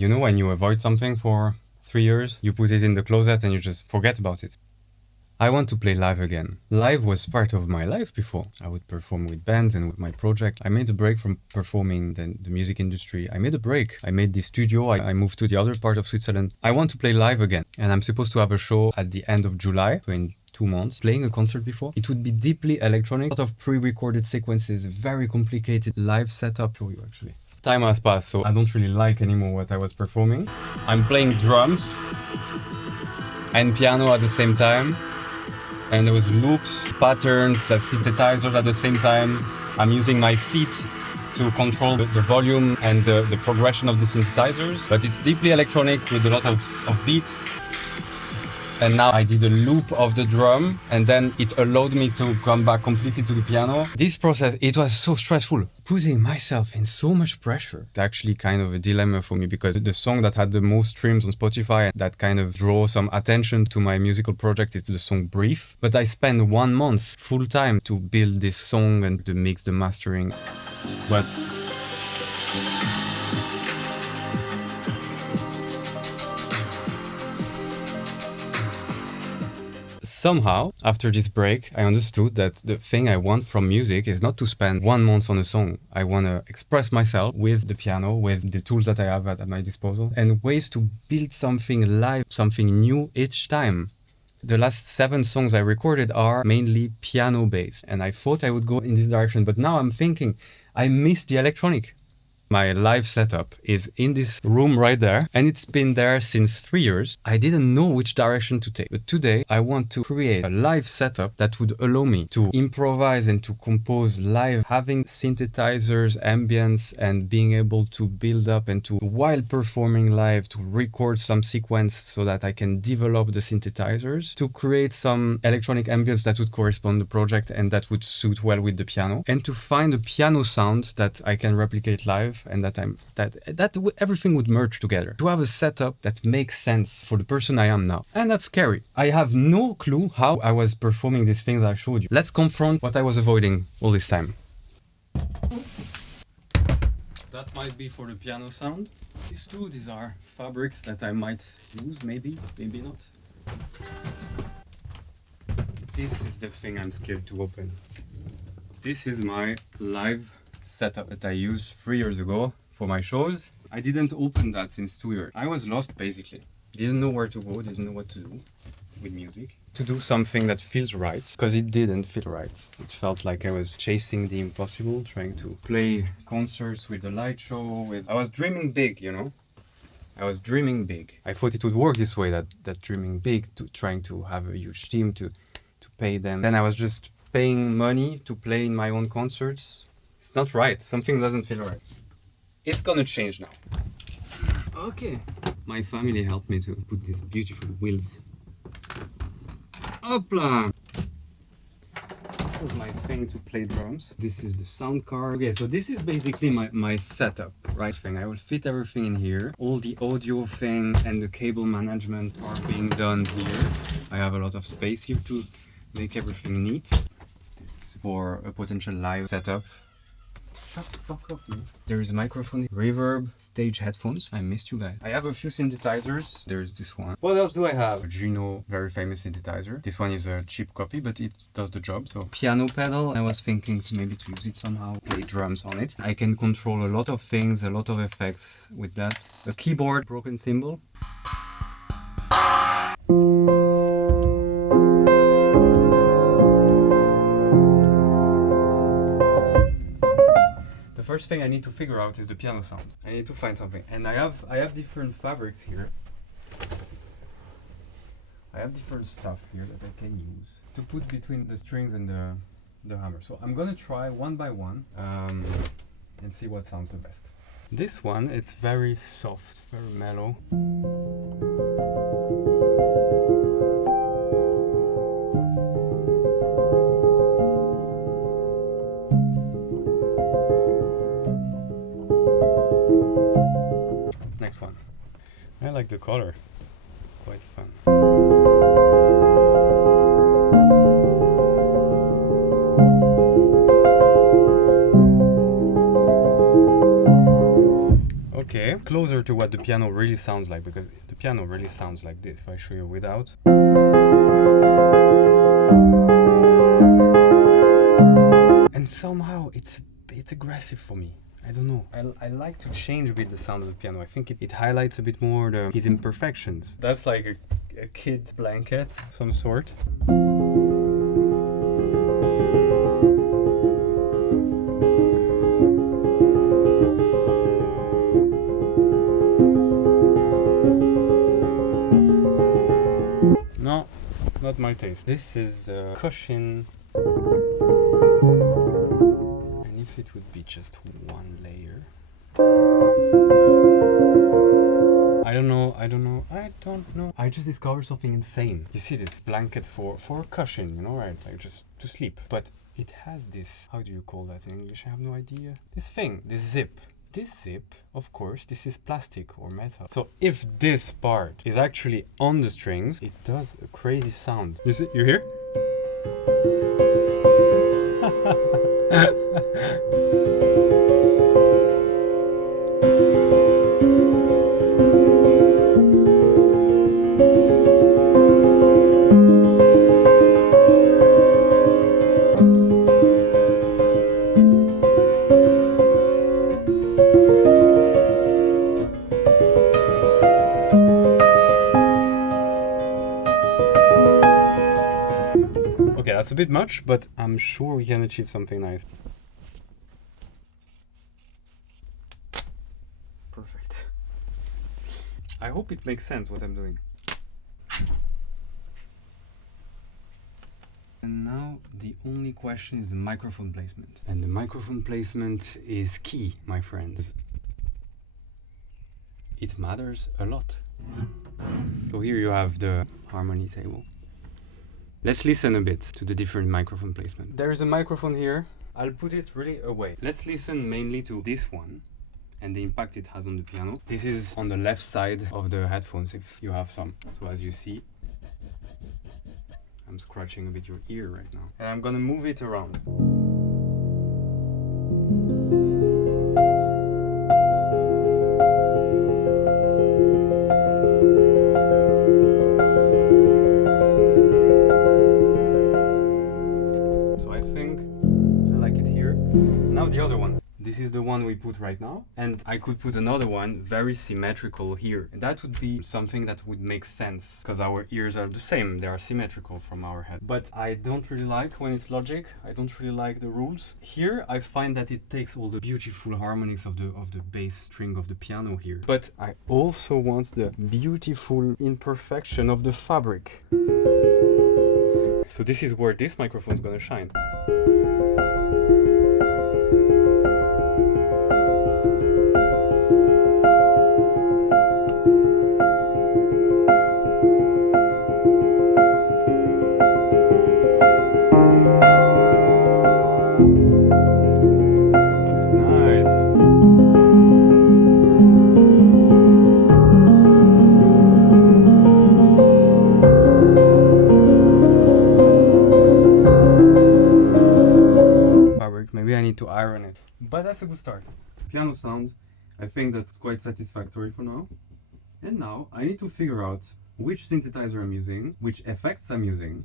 You know, when you avoid something for 3 years, you put it in the closet and you just forget about it. I want to play live again. Live was part of my life before. I would perform with bands and with my project. I made a break from performing the music industry. I made a break. I made the studio. I moved to the other part of Switzerland. I want to play live again. And I'm supposed to have a show at the end of July, so in 2 months. Playing a concert before, it would be deeply electronic, a lot of pre-recorded sequences, very complicated live setup. Show you actually. Time has passed, so I don't really like anymore what I was performing. I'm playing drums and piano at the same time. And there was loops, patterns, synthesizers at the same time. I'm using my feet to control the volume and the progression of the synthesizers. But it's deeply electronic with a lot of beats. And now I did a loop of the drum, and then it allowed me to come back completely to the piano. This process, it was so stressful. Putting myself in so much pressure. It's actually kind of a dilemma for me, because the song that had the most streams on Spotify, that kind of draw some attention to my musical project, is the song Brief. But I spent 1 month full time to build this song and the mix, the mastering. But somehow, after this break, I understood that the thing I want from music is not to spend 1 month on a song. I want to express myself with the piano, with the tools that I have at my disposal, and ways to build something live, something new each time. The last 7 songs I recorded are mainly piano-based, and I thought I would go in this direction, but now I'm thinking I miss the electronic. My live setup is in this room right there, and it's been there since 3 years. I didn't know which direction to take, but today I want to create a live setup that would allow me to improvise and to compose live, having synthesizers, ambience, and being able to build up and to, while performing live, to record some sequence so that I can develop the synthesizers, to create some electronic ambience that would correspond to the project and that would suit well with the piano, and to find a piano sound that I can replicate live, and that everything would merge together to have a setup that makes sense for the person I am now. And that's scary. I have no clue how I was performing these things I showed you. Let's confront what I was avoiding all this time. That might be for the piano sound. These are fabrics that I might use, maybe not. This is the thing I'm scared to open. This is my live setup that I used 3 years ago for my shows. I didn't open that since 2 years. I was lost basically. Didn't know where to go, didn't know what to do with music. To do something that feels right, because it didn't feel right. It felt like I was chasing the impossible, trying to play concerts with a light show. I was dreaming big, you know? I was dreaming big. I thought it would work this way, that dreaming big, to trying to have a huge team, to pay them. Then I was just paying money to play in my own concerts. It's not right. Something doesn't feel right. It's gonna change now. Okay. My family helped me to put these beautiful wheels. Hopla! This was my thing to play drums. This is the sound card. Okay, so this is basically my setup, right thing. I will fit everything in here. All the audio thing and the cable management are being done here. I have a lot of space here to make everything neat. This is for a potential live setup. Shut the fuck up, man. There is a microphone, Reverb, stage headphones. I missed you guys. I have a few synthesizers. There's this one. What else do I have? A Juno, very famous synthesizer. This one is a cheap copy, but it does the job. So piano pedal. I was thinking to maybe use it somehow. Play drums on it. I can control a lot of things, a lot of effects with that. A keyboard, broken cymbal. The first thing I need to figure out is the piano sound. I need to find something, and I have different fabrics here. I have different stuff here that I can use to put between the strings and the hammer. So I'm gonna try one by one and see what sounds the best. This one is very soft, very mellow. Next one. I like the color. It's quite fun. Okay, closer to what the piano really sounds like, because the piano really sounds like this. If I show you without. And somehow it's a bit aggressive for me. I don't know. I like to change a bit the sound of the piano. I think it highlights a bit more his imperfections. That's like a kid blanket of some sort. No, not my taste. This is a cushion. And if it would be just one layer. I don't know. I just discovered something insane. You see this blanket for a cushion, you know, right? Like just to sleep. But it has this, how do you call that in English? I have no idea. This thing, this zip. This zip, of course, this is plastic or metal. So if this part is actually on the strings, it does a crazy sound. You see, you hear? Okay, that's a bit much, but I'm sure we can achieve something nice. Perfect. I hope it makes sense what I'm doing. And now the only question is the microphone placement. And the microphone placement is key, my friends. It matters a lot. So here you have the harmony table. Let's listen a bit to the different microphone placement. There is a microphone here. I'll put it really away. Let's listen mainly to this one and the impact it has on the piano. This is on the left side of the headphones if you have some. So as you see, I'm scratching a bit your ear right now. And I'm gonna move it around. The other one. This is the one we put right now, and I could put another one very symmetrical here. And that would be something that would make sense because our ears are the same, they are symmetrical from our head. But I don't really like when it's Logic. I don't really like the rules. Here I find that it takes all the beautiful harmonics of the bass string of the piano here. But I also want the beautiful imperfection of the fabric. So this is where this microphone is gonna shine. Maybe I need to iron it, but that's a good start. Piano sound, I think that's quite satisfactory for now. And now I need to figure out which synthesizer I'm using, which effects I'm using,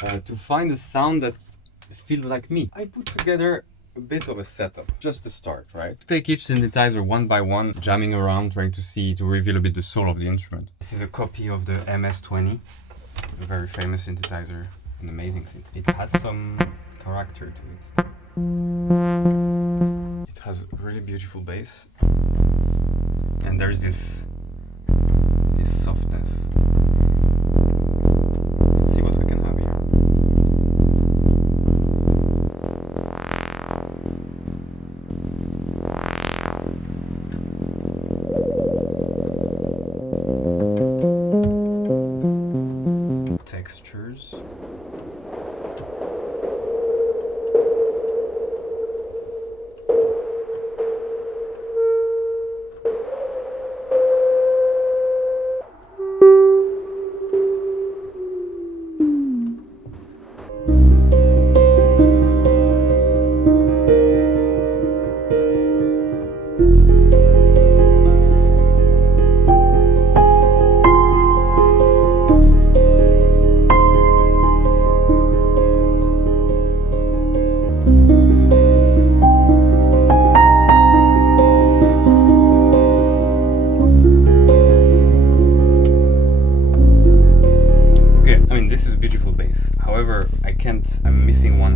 to find a sound that feels like me. I put together a bit of a setup, just to start, right? Let's take each synthesizer one by one, jamming around, trying to reveal a bit the soul of the instrument. This is a copy of the MS-20, a very famous synthesizer, an amazing synth. It has some character to it. It has a really beautiful bass, and there's this softness. Let's see what we can have here. Textures.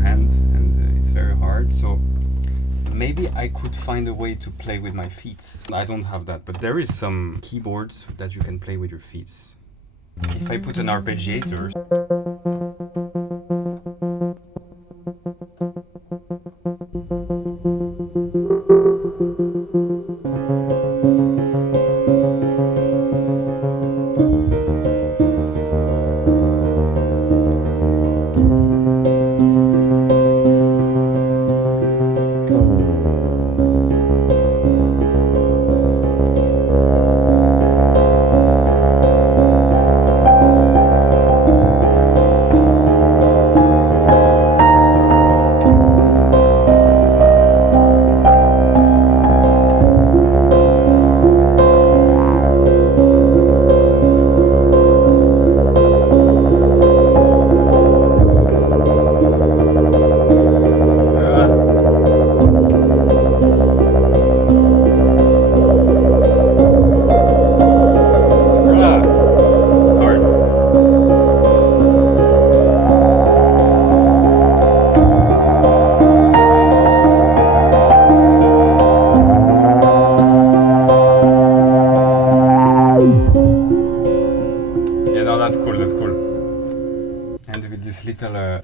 one hand, and it's very hard. So maybe I could find a way to play with my feet. I don't have that, but there is some keyboards that you can play with your feet. If I put an arpeggiator,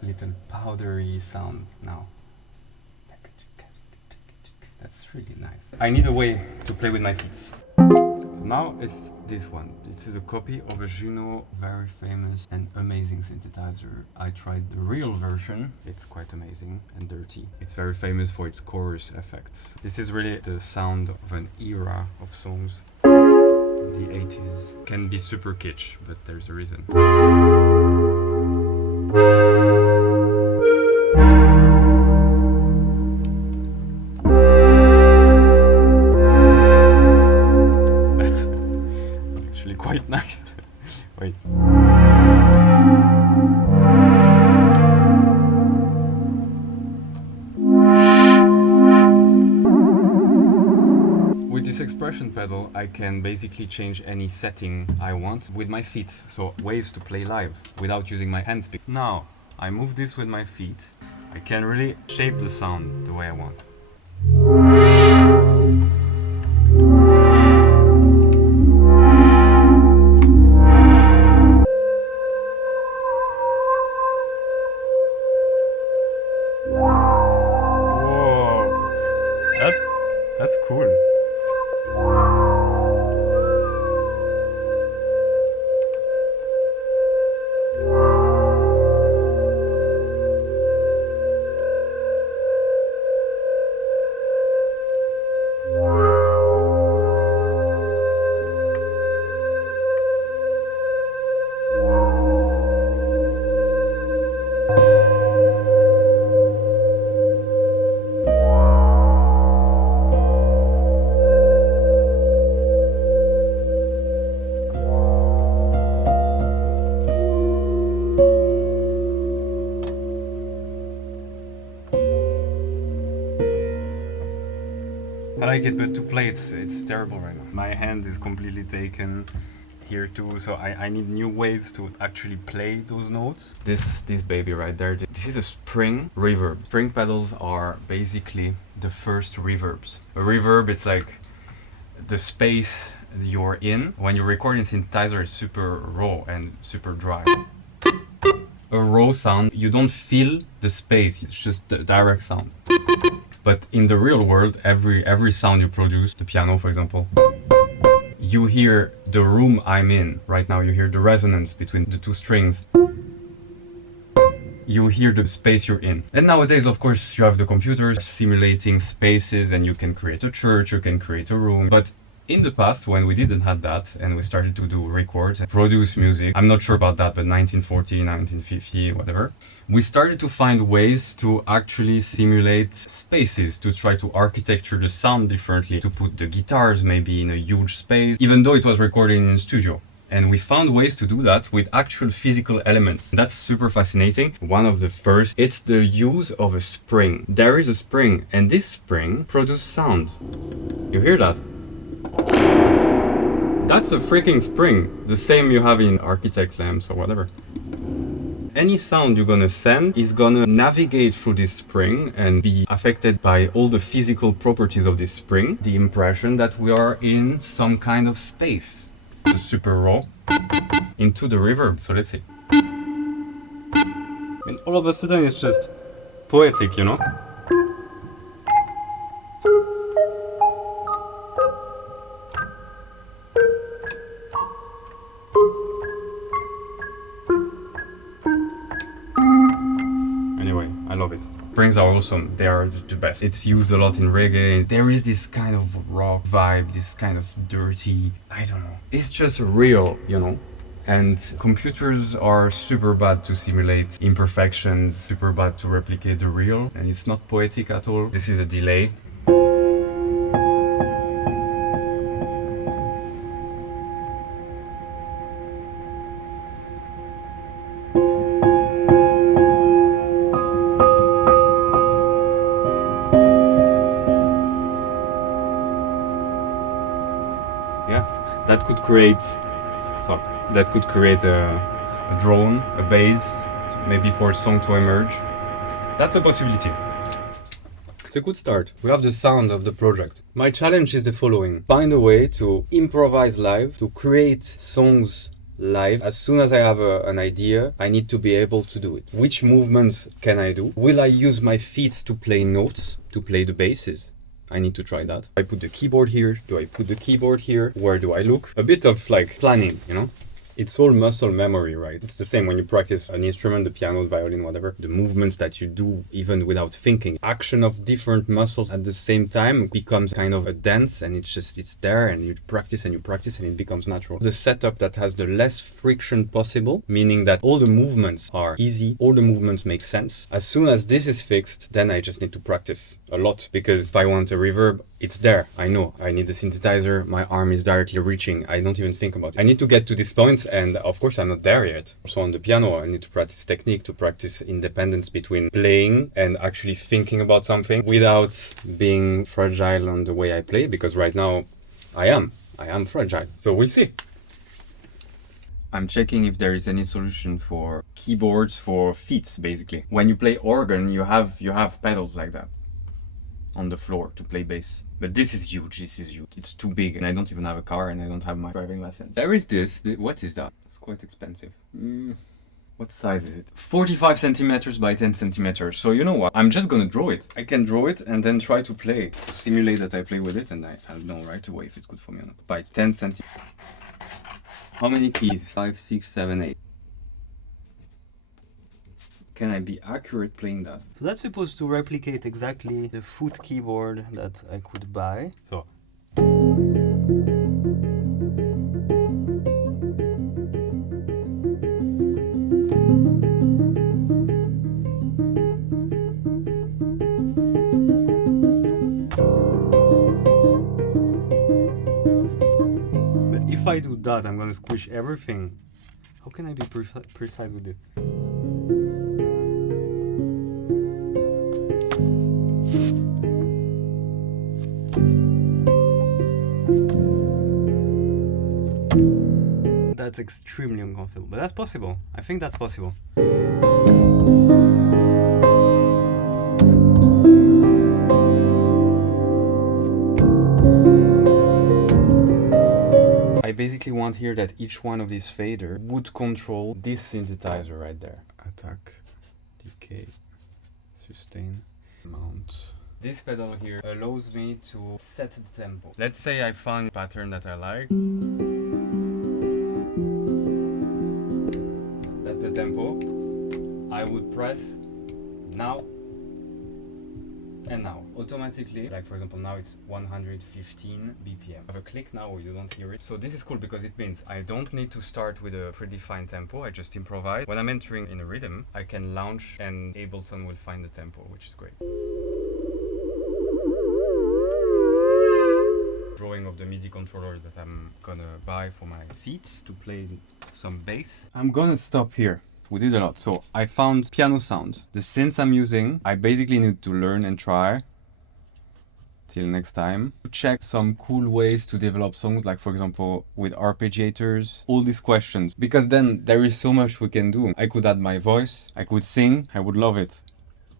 little powdery sound now. That's really nice. I need a way to play with my feet. So now it's this one. This is a copy of a Juno, very famous and amazing synthesizer. I tried the real version. It's quite amazing and dirty. It's very famous for its chorus effects. This is really the sound of an era of songs. The 80s. Can be super kitsch, but there's a reason. Quite nice. Wait. With this expression pedal, I can basically change any setting I want with my feet. So ways to play live without using my hands. Now, I move this with my feet. I can really shape the sound the way I want. That's cool. I like it, but to play it's terrible right now. My hand is completely taken here too, so I need new ways to actually play those notes. This baby right there, this is a spring reverb. Spring pedals are basically the first reverbs. A reverb, it's like the space you're in. When you record in synthesizer, it's super raw and super dry. A raw sound, you don't feel the space, it's just the direct sound. But in the real world, every sound you produce, the piano for example, you hear the room I'm in. Right now you hear the resonance between the two strings. You hear the space you're in. And nowadays, of course, you have the computers simulating spaces and you can create a church, you can create a room. But in the past, when we didn't have that and we started to do records and produce music, I'm not sure about that, but 1940, 1950, whatever, we started to find ways to actually simulate spaces, to try to architecture the sound differently, to put the guitars maybe in a huge space, even though it was recorded in a studio. And we found ways to do that with actual physical elements. That's super fascinating. One of the first, it's the use of a spring. There is a spring, and this spring produces sound. You hear that? That's a freaking spring, the same you have in architect lamps or whatever. Any sound you're gonna send is gonna navigate through this spring and be affected by all the physical properties of this spring. The impression that we are in some kind of space. The super raw into the reverb. So let's see. And all of a sudden it's just poetic, you know? Anyway, I love it. Springs are awesome. They are the best. It's used a lot in reggae. There is this kind of rock vibe, this kind of dirty, I don't know. It's just real, you know? And computers are super bad to simulate imperfections, super bad to replicate the real, and it's not poetic at all. This is a delay. Yeah, that could create that could create a drone, a bass, maybe for a song to emerge. That's a possibility. It's a good start. We have the sound of the project. My challenge is the following. Find a way to improvise live, to create songs live. As soon as I have an idea, I need to be able to do it. Which movements can I do? Will I use my feet to play notes, to play the basses? I need to try that. I put the keyboard here. Do I put the keyboard here? Where do I look? A bit of like planning, you know? It's all muscle memory, right? It's the same when you practice an instrument, the piano, the violin, whatever. The movements that you do even without thinking. Action of different muscles at the same time becomes kind of a dance, and it's there, and you practice and it becomes natural. The setup that has the less friction possible, meaning that all the movements are easy, all the movements make sense. As soon as this is fixed, then I just need to practice a lot, because if I want a reverb, it's there. I know I need the synthesizer. My arm is directly reaching. I don't even think about it. I need to get to this point, and of course I'm not there yet. Also on the piano, I need to practice technique, to practice independence between playing and actually thinking about something without being fragile on the way I play, because right now I am fragile. So we'll see. I'm checking if there is any solution for keyboards for feet, basically. When you play organ, you have pedals like that on the floor to play bass. But this is huge, It's too big, and I don't even have a car, and I don't have my driving license. There is this, what is that? It's quite expensive. What size is it? 45 centimeters by 10 centimeters. So you know what? I'm just gonna draw it. I can draw it and then try to play. Simulate that I play with it, and I'll know right away if it's good for me or not. By 10 centimeters. How many keys? 5, 6, 7, 8. Can I be accurate playing that? So that's supposed to replicate exactly the foot keyboard that I could buy. So. But if I do that, I'm gonna squish everything. How can I be precise with it? That's extremely uncomfortable, but that's possible. I think that's possible. I basically want here that each one of these faders would control this synthesizer right there. Attack, decay, sustain, mount. This pedal here allows me to set the tempo. Let's say I found a pattern that I like. That's the tempo. I would press now and now. Automatically, like for example now it's 115 BPM. I have a click now or you don't hear it. So this is cool because it means I don't need to start with a predefined tempo, I just improvise. When I'm entering in a rhythm, I can launch and Ableton will find the tempo, which is great. Drawing of the MIDI controller that I'm gonna buy for my feet to play some bass. I'm gonna stop here. We did a lot. So I found piano sound. The synths I'm using, I basically need to learn and try. Till next time. Check some cool ways to develop songs, like for example with arpeggiators, all these questions, because then there is so much we can do. I could add my voice, I could sing, I would love it.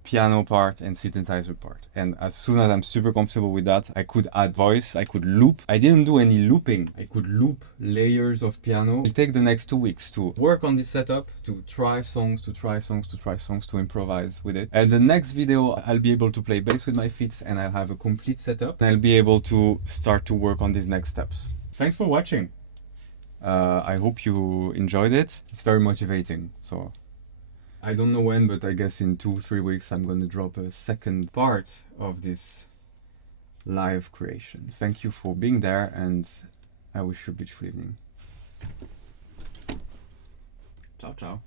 Piano part and synthesizer part. And as soon as I'm super comfortable with that, I could add voice, I could loop. I didn't do any looping. I could loop layers of piano. It'll take the next 2 weeks to work on this setup, to try songs, to improvise with it. And the next video, I'll be able to play bass with my feet and I'll have a complete setup. I'll be able to start to work on these next steps. Thanks for watching. I hope you enjoyed it. It's very motivating. So I don't know when, but I guess in 2-3 weeks I'm going to drop a second part of this live creation. Thank you for being there, and I wish you a beautiful evening. Ciao, ciao.